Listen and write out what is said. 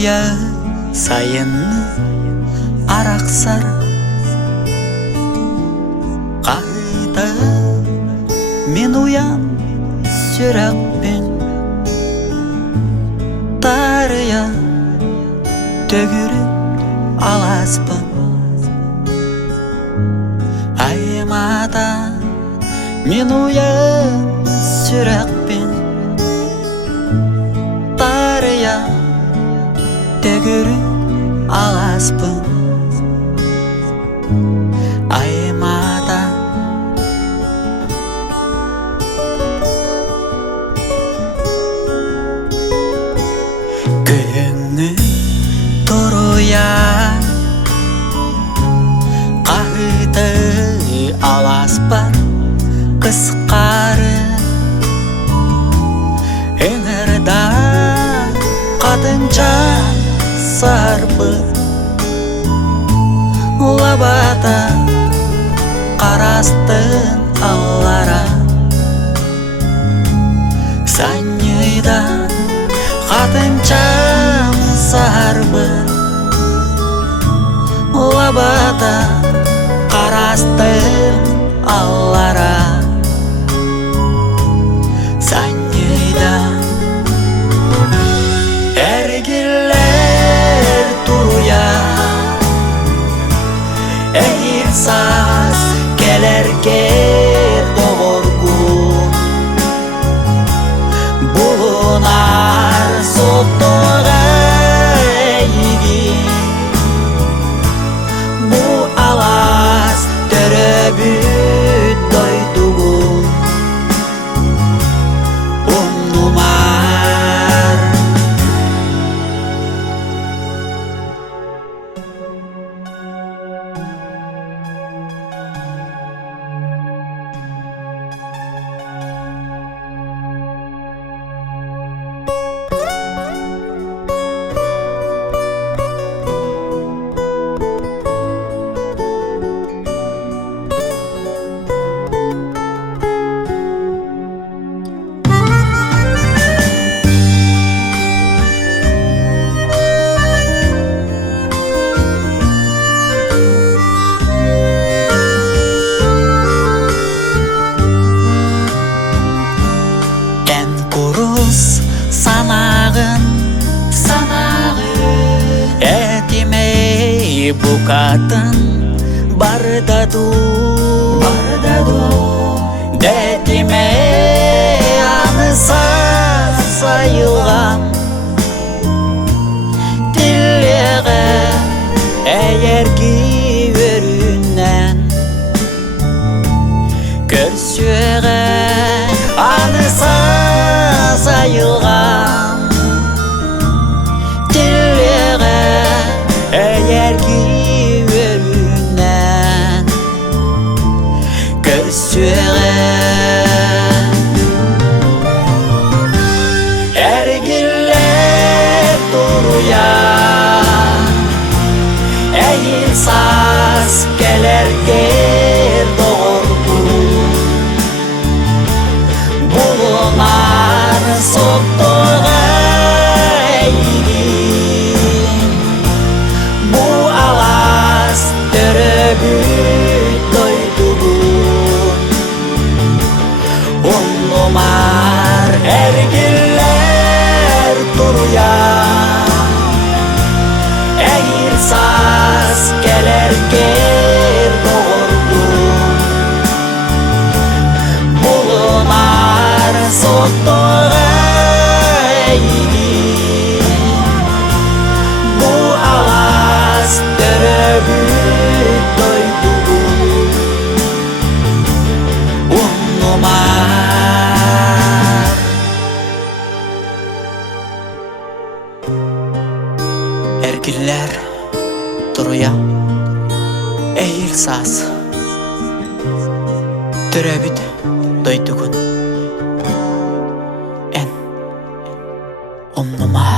уя сайын арақсар қайта мен уям сүрақпен тария төгіріп аласпын аймада мен уям сүрақпен тария төгіріп аласпын аймада көңіл тұруя қағыты аласпан қысқары іңірда қатынша сарпы лабата қарастын аллара санйыдан қатынчам сарбы лабата қарастым аллара санйыдан әргілер туруя әйірсаз келерге доғыргун бұлынар соттоға егin бұ алас төрөбүт дойдугун умнумар санағын әтемей бұқатын бардаду дәтемей аныса сайылған тілегі әйергі өріннен көрсөгі аныса сайылған әйергі өріннен көрсөгі әргілер тұруя әйілсаз келерге доғыргун бұлынар соттоға Umar ergiller turuya Eğirsaz gelerge doğurdu Bulunar sottoğa eğilin Bu alas döröbü doydu Umar Ergiller turuya Eğirsaz döröbü doydu En umnumar